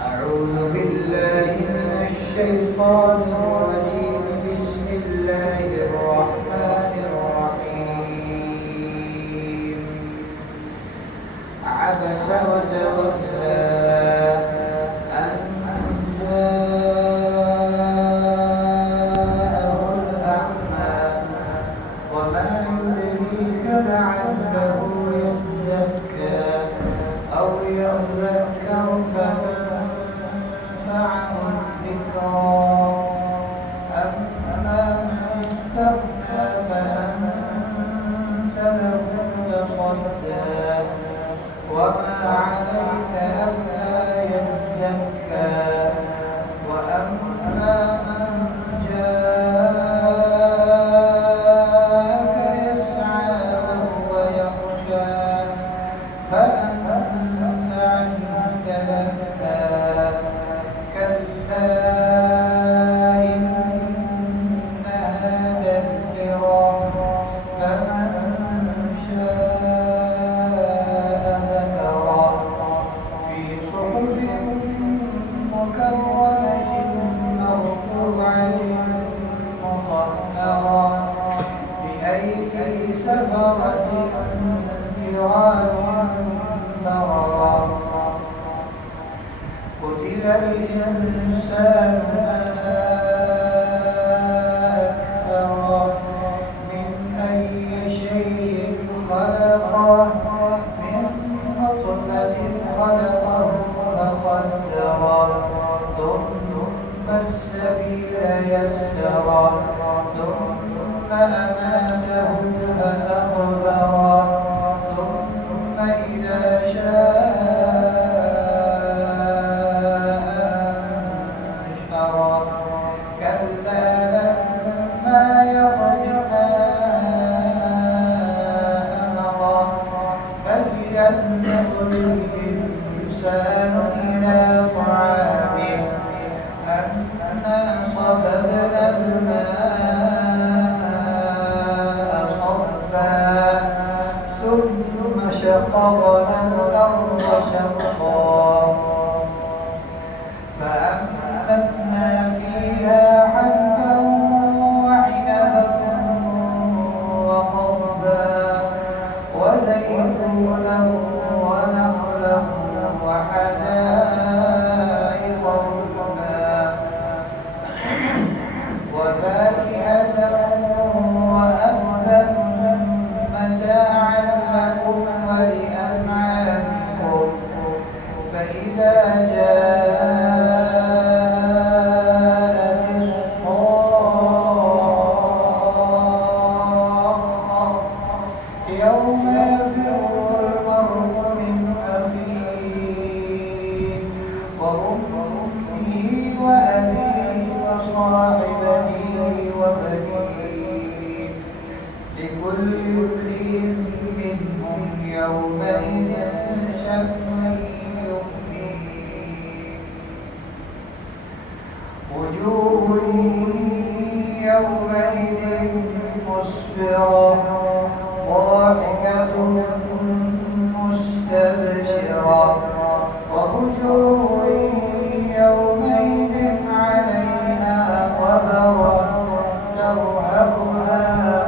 أعوذ بالله من الشيطان الرجيم. بسم الله الرحمن الرحيم. عبس وتولى أن جاءه الأعمى وما يدريك لعله يزكى أو يذكر فتنفعه الذكرى. أما من استغنى فأنت له تصدى وما عليك ألا يزكى. وأما من جاءك يسعى وهو يخشى فأنت عنه تلهى. كلا إنها تذكرة فمن شاء ذكره في صحف مكرمة مرفوعة مطهرة بأيدي سفرة كرام بررة. قتل الإنسان ما أكفره من أي شيء خلقه من نطفة خلقه فقدره ثم السبيل يسره ثم أماته فأقبره ثم إذا شاء أنشره. كلا لما يقض ما أمره فلينظر الإنسان إلى طعامه أنا صببنا الماء صبا ثم شققنا الأرض شقا فأنبتنا فيها حبا وعنبا وقضبا وزيتونا ونخلا وحدائق غلبا وفاكهة وأبا متاعا لكم ولأنعامكم. فإذا جاءت الصاخة يوم يفر المرء من أخيه وأمه وأبيه وصاحبته وبنيه لكل امرئ منهم يومئذ شأن يغنيه. وجوه يومئذ مسفرة ضاحكة مستبشرة ووجوه يومئذ عليها غبرة ترهقها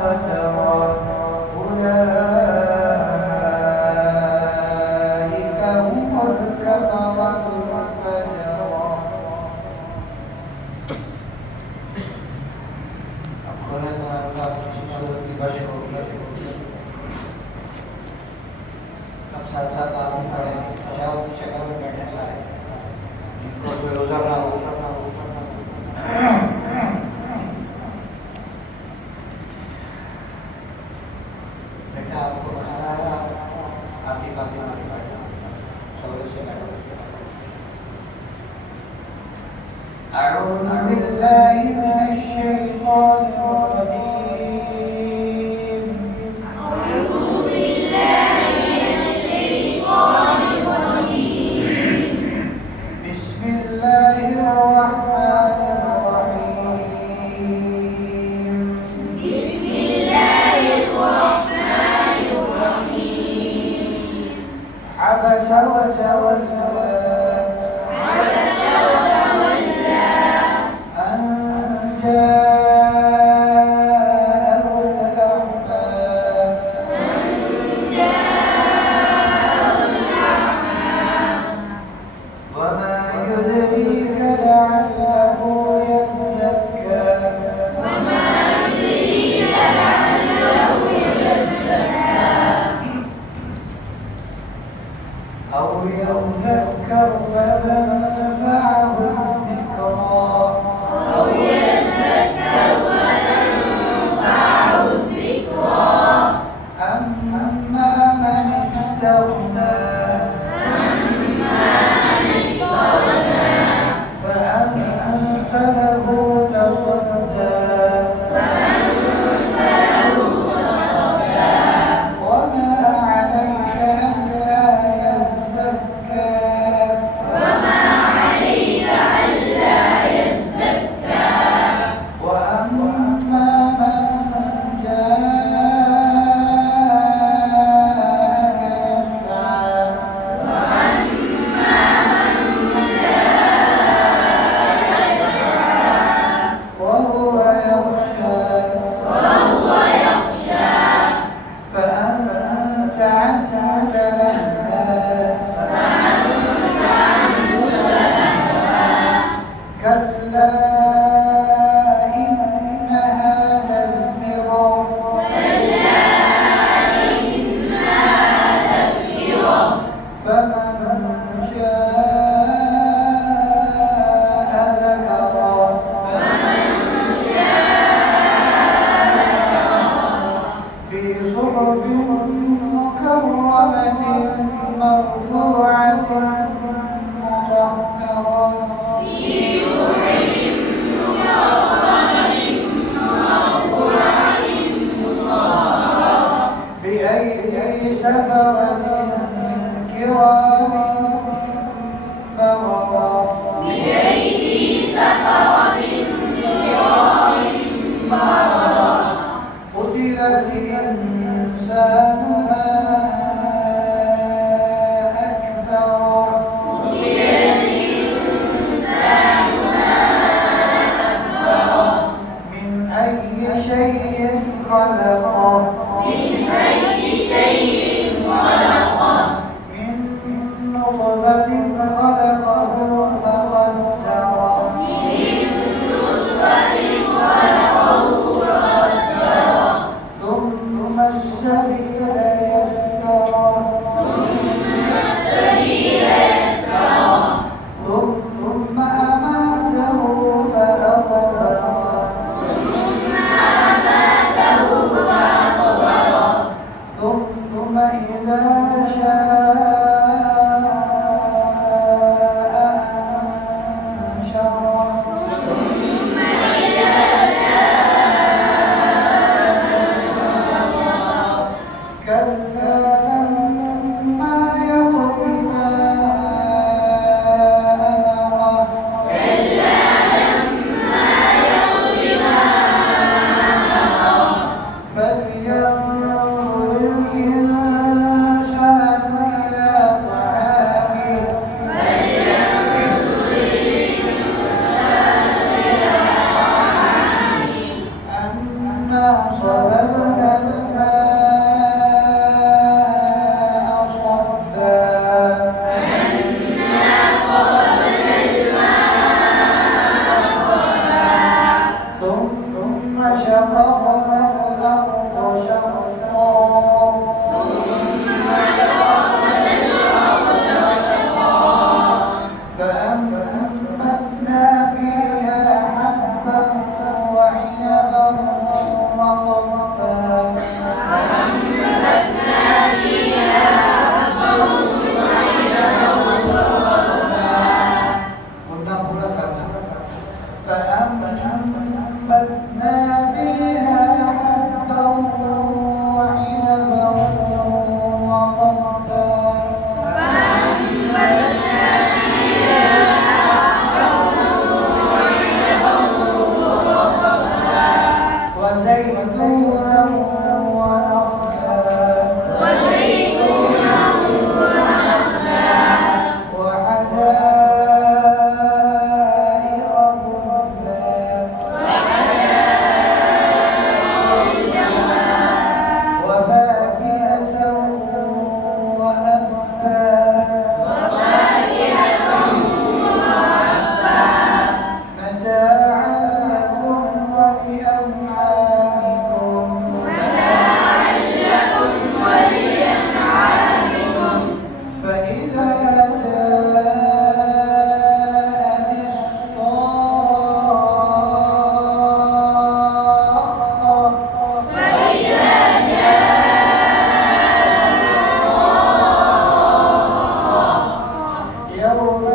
قترة أولئك هم الكفرة الفجرة. अब साथ-साथ आप भी पढ़ें, शक्ल में बैठना चाहिए, इनको बेरोजगार ना हो। बेटा आपको मसला है, आपकी बातें ना बैठना, सौरे से बैठो। أعوذ بالله من الشيطان الرجيم. بسم الله الرحمن الرحيم. عبس وتولى يذكر فتنفعه الذكرى أما من استغنى فأنت له تصدى وما عليك ألا يزكى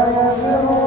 يفر